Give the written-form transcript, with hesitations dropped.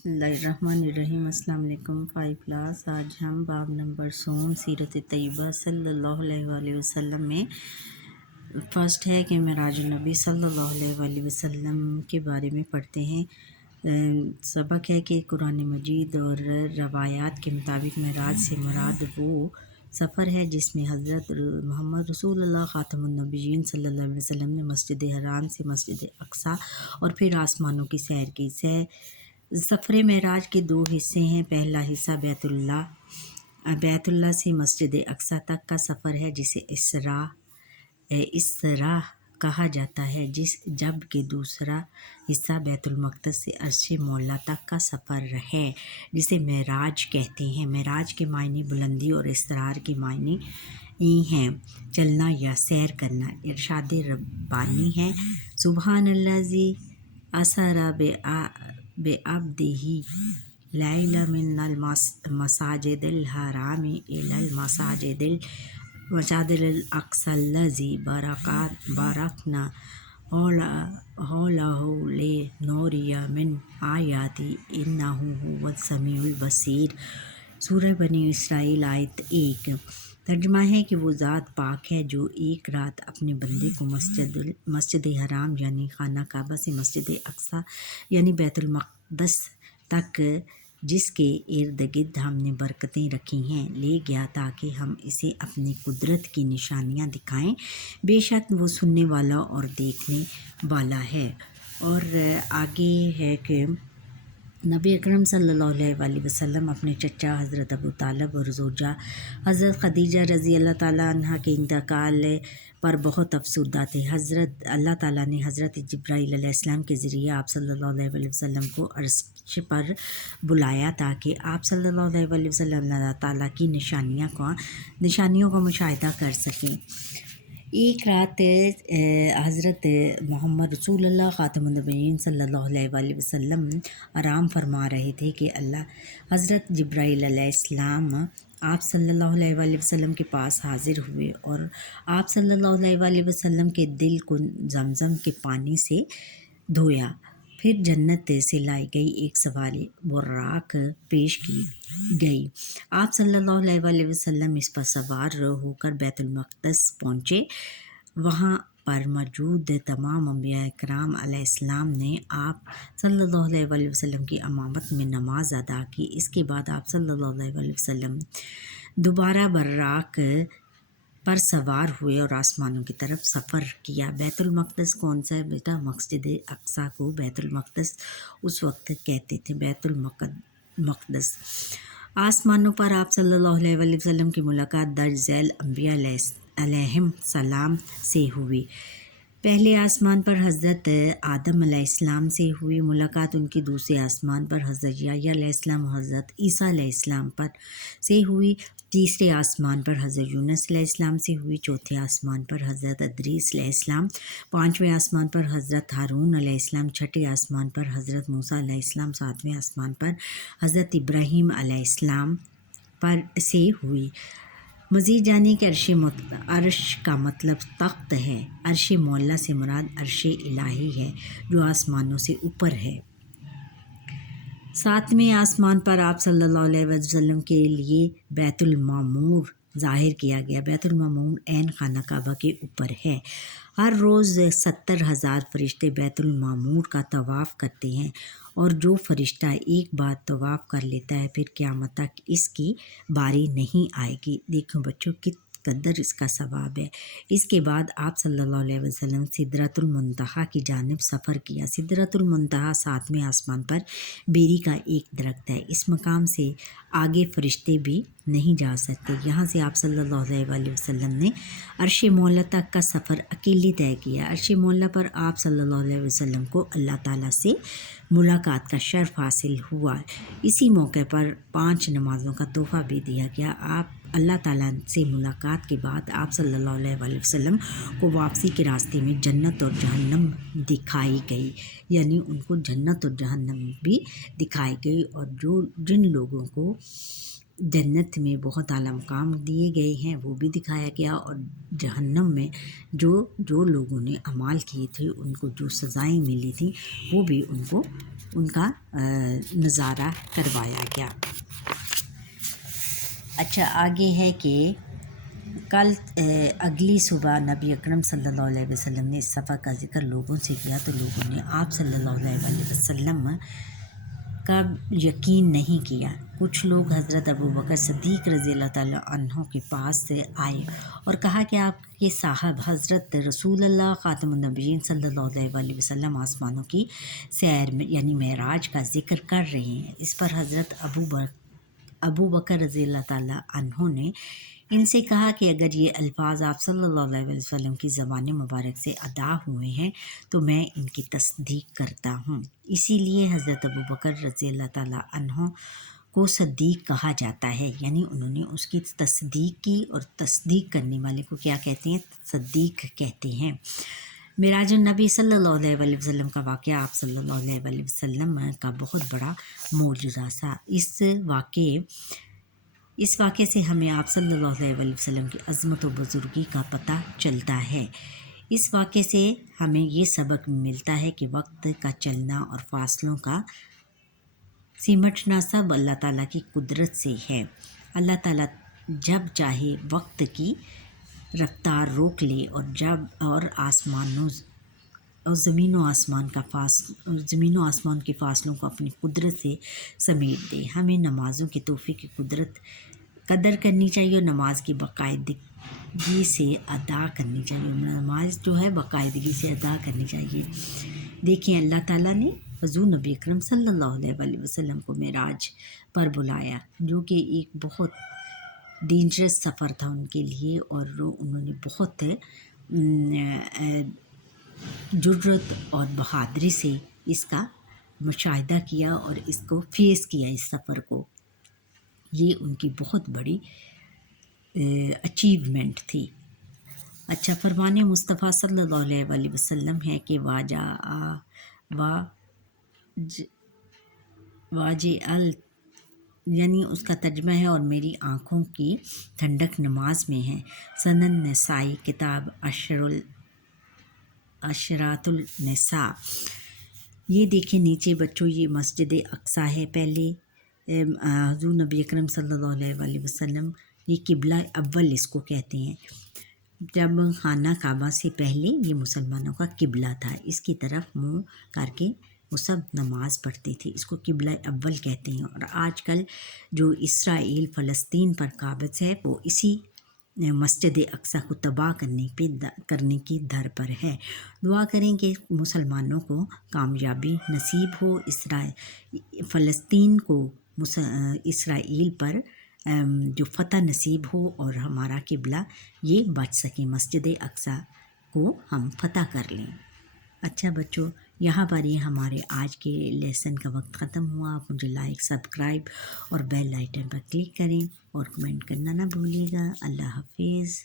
بسم اللہ الرحمن الرحیم۔ السلام علیکم 5 کلاس۔ آج ہم باب نمبر 100 سیرت طیبہ صلی اللہ علیہ وآلہ وسلم میں فرسٹ ہے کہ معراج النبی صلی اللہ علیہ وآلہ وسلم کے بارے میں پڑھتے ہیں۔ سبق ہے کہ قرآن مجید اور روایات کے مطابق معراج سے مراد وہ سفر ہے جس میں حضرت محمد رسول اللہ خاتم النبیین صلی اللہ علیہ وسلم نے مسجد حرام سے مسجد اقصیٰ اور پھر آسمانوں کی سیر کی۔ سفر معراج کے 2 حصے ہیں۔ پہلا حصہ بیت اللہ سے مسجد اقصیٰ تک کا سفر ہے جسے اسراء کہا جاتا ہے، جبکہ دوسرا حصہ بیت المقدس سے عرش معلیٰ تک کا سفر ہے جسے معراج کہتے ہیں۔ معراج کے معنی بلندی اور اسراء کے معنی ہیں چلنا یا سیر کرنا۔ ارشاد ربانی ہے، سبحان الذی اسری بعبدہ لیلا من المساجد الحرام الی المساجد الاقصی الذی بارکنا حولہ لنریہ من آیاتہ انہ هو السمیع البصیر۔ سورہ بنی اسرائیل آیت 1۔ ترجمہ ہے کہ وہ ذات پاک ہے جو ایک رات اپنے بندے کو مسجد حرام یعنی خانہ کعبہ سے مسجد اقصیٰ یعنی بیت المقدس تک، جس کے ارد گرد ہم نے برکتیں رکھی ہیں، لے گیا تاکہ ہم اسے اپنی قدرت کی نشانیاں دکھائیں۔ بے شک وہ سننے والا اور دیکھنے والا ہے۔ اور آگے ہے کہ نبی اکرم صلی اللہ علیہ وآلہ وسلم اپنے چچا حضرت ابو طالب اور زوجہ حضرت خدیجہ رضی اللہ تعالیٰ عنہ کے انتقال پر بہت افسردہ تھے۔ اللہ تعالیٰ نے حضرت جبرائیل علیہ السلام کے ذریعے آپ صلی اللہ علیہ وآلہ وسلم کو عرش پر بلایا تاکہ آپ صلی اللہ علیہ وآلہ وسلم اللہ تعالیٰ کی نشانیوں کا مشاہدہ کر سکیں۔ ایک رات حضرت محمد رسول اللہ خاتم النبیین صلی اللہ علیہ وآلہ وسلم آرام فرما رہے تھے کہ حضرت جبرائیل علیہ السلام آپ صلی اللہ علیہ وآلہ وسلم کے پاس حاضر ہوئے اور آپ صلی اللہ علیہ وآلہ وسلم کے دل کو زمزم کے پانی سے دھویا۔ پھر جنت سے لائی گئی ایک سواری براق پیش کی گئی۔ آپ صلی اللہ علیہ وآلہ وسلم اس پر سوار ہو کر بیت المقدس پہنچے۔ وہاں پر موجود تمام انبیاء کرام علیہ السلام نے آپ صلی اللہ علیہ وآلہ وسلم کی امامت میں نماز ادا کی۔ اس کے بعد آپ صلی اللہ علیہ وآلہ وسلم دوبارہ براق پر سوار ہوئے اور آسمانوں کی طرف سفر کیا۔ بیت المقدس کون سا ہے بیٹا؟ مسجد اقصیٰ کو بیت المقدس اس وقت کہتے تھے، بیت المقدس۔ آسمانوں پر آپ صلی اللہ علیہ وآلہ وسلم کی ملاقات درج ذیل انبیاء علیہم السلام سے ہوئی۔ پہلے آسمان پر حضرت آدم علیہ السلام سے ہوئی ملاقات، ان کی دوسرے آسمان پر حضرت یحییٰ علیہ السلام اور حضرت عیسیٰ علیہ السلام سے ہوئی، تیسرے آسمان پر حضرت یونس علیہ السلام سے ہوئی، چوتھے آسمان پر حضرت ادریس علیہ السلام، پانچویں آسمان پر حضرت ہارون علیہ السلام، چھٹے آسمان پر حضرت موسیٰ علیہ السلام، ساتویں آسمان پر حضرت ابراہیم علیہ السلام سے ہوئی۔ مزید جانیں کہ عرش کا مطلب تخت ہے۔ عرش معلیٰ سے مراد عرش الہی ہے جو آسمانوں سے اوپر ہے۔ ساتویں آسمان پر آپ صلی اللہ علیہ وسلم کے لیے بیت المعمور ظاہر کیا گیا۔ بیت المعمور عین خانہ کعبہ کے اوپر ہے۔ ہر روز 70,000 فرشتے بیت المعمور کا طواف کرتے ہیں، اور جو فرشتہ ایک بار طواف کر لیتا ہے پھر قیامت تک اس کی باری نہیں آئے گی۔ دیکھو بچوں قدر اس کا ثواب ہے۔ اس کے بعد آپ صلی اللہ علیہ وسلم سدرۃ المنتہا کی جانب سفر کیا۔ سدرۃ المنتہا 7ویں آسمان پر بیری کا ایک درخت ہے۔ اس مقام سے آگے فرشتے بھی نہیں جا سکتے۔ یہاں سے آپ صلی اللہ علیہ وآلہ وسلم نے عرش معلیٰ تک کا سفر اکیلے طے کیا۔ عرش معلیٰ پر آپ صلی اللہ علیہ وسلم کو اللہ تعالیٰ سے ملاقات کا شرف حاصل ہوا۔ اسی موقع پر 5 نمازوں کا تحفہ بھی دیا گیا۔ اللہ تعالیٰ سے ملاقات کے بعد آپ صلی اللہ علیہ وآلہ وسلم کو واپسی کے راستے میں جنت اور جہنم دکھائی گئی، یعنی ان کو جنت اور جہنم بھی دکھائی گئی، اور جن لوگوں کو جنت میں بہت اعلیٰ مقام دیے گئے ہیں وہ بھی دکھایا گیا، اور جہنم میں جو جو لوگوں نے اعمال کیے تھے ان کو جو سزائیں ملی تھیں وہ بھی ان کو ان کا نظارہ کروایا گیا۔ اچھا، آگے ہے کہ کل اگلی صبح نبی اکرم صلی اللہ علیہ وسلم نے اس سفر کا ذکر لوگوں سے کیا تو لوگوں نے آپ صلی اللہ علیہ وسلم کا یقین نہیں کیا۔ کچھ لوگ حضرت ابوبکر صدیق رضی اللہ تعالیٰ عنہ کے پاس سے آئے اور کہا کہ آپ کے صاحب حضرت رسول اللہ خاتم النبیین صلی اللہ علیہ وسلم آسمانوں کی سیر میں یعنی معراج کا ذکر کر رہے ہیں۔ اس پر حضرت ابوبکر رضی اللہ تعالیٰ عنہ نے ان سے کہا کہ اگر یہ الفاظ آپ صلی اللہ علیہ وسلم کی زبان مبارک سے ادا ہوئے ہیں تو میں ان کی تصدیق کرتا ہوں۔ اسی لیے حضرت ابوبکر رضی اللہ تعالیٰ عنہ کو صدیق کہا جاتا ہے، یعنی انہوں نے اس کی تصدیق کی، اور تصدیق کرنے والے کو کیا کہتے ہیں؟ صدیق کہتے ہیں۔ معراج النبی صلی اللہ علیہ وسلم کا واقعہ آپ صلی اللہ علیہ وسلم کا بہت بڑا معجزہ تھا۔ اس واقعے سے ہمیں آپ صلی اللہ علیہ وسلم کی عظمت و بزرگی کا پتہ چلتا ہے۔ اس واقعے سے ہمیں یہ سبق ملتا ہے کہ وقت کا چلنا اور فاصلوں کا سمٹنا سب اللہ تعالیٰ کی قدرت سے ہے۔ اللہ تعالیٰ جب چاہے وقت کی رفتار روک لے اور زمین و آسمان کے فاصلوں کو اپنی قدرت سے سمیٹ دے۔ ہمیں نمازوں کے تحفے کی قدر کرنی چاہیے اور نماز کی باقاعدگی سے ادا کرنی چاہیے۔ نماز جو ہے باقاعدگی سے ادا کرنی چاہیے۔ دیکھیں، اللہ تعالیٰ نے حضور نبی اکرم صلی اللہ علیہ وسلم کو معراج پر بلایا، جو کہ ایک بہت ڈینجرس سفر تھا ان کے لیے، اور انہوں نے بہت جرأت اور بہادری سے اس کا مشاہدہ کیا اور اس کو فیس کیا، اس سفر کو۔ یہ ان کی بہت بڑی اچیومنٹ تھی۔ اچھا، فرمان مصطفیٰ صلی اللہ علیہ وسلم ہے کہ یعنی اس کا ترجمہ ہے اور میری آنکھوں کی ٹھنڈک نماز میں ہے۔ سنن نسائی کتاب عشرات النساء۔ یہ دیکھیں نیچے بچوں، یہ مسجد اقصیٰ ہے۔ پہلے حضور نبی اکرم صلی اللہ علیہ وسلم، یہ قبلہ اول اس کو کہتے ہیں۔ جب خانہ کعبہ سے پہلے یہ مسلمانوں کا قبلہ تھا، اس کی طرف منہ کر کے وہ سب نماز پڑھتے تھے، اس کو قبلہ اول کہتے ہیں۔ اور آج کل جو اسرائیل فلسطین پر قابض ہے وہ اسی مسجد اقصیٰ کو تباہ کرنے کی در پر ہے۔ دعا کریں کہ مسلمانوں کو کامیابی نصیب ہو، فلسطین کو اسرائیل پر جو فتح نصیب ہو، اور ہمارا قبلہ یہ بچ سکے، مسجد اقصیٰ کو ہم فتح کر لیں۔ اچھا بچوں، یہاں پر یہ ہمارے آج کے لیسن کا وقت ختم ہوا۔ آپ مجھے لائک، سبسکرائب اور بیل آئیکن پر کلک کریں اور کمنٹ کرنا نہ بھولیے گا۔ اللہ حافظ۔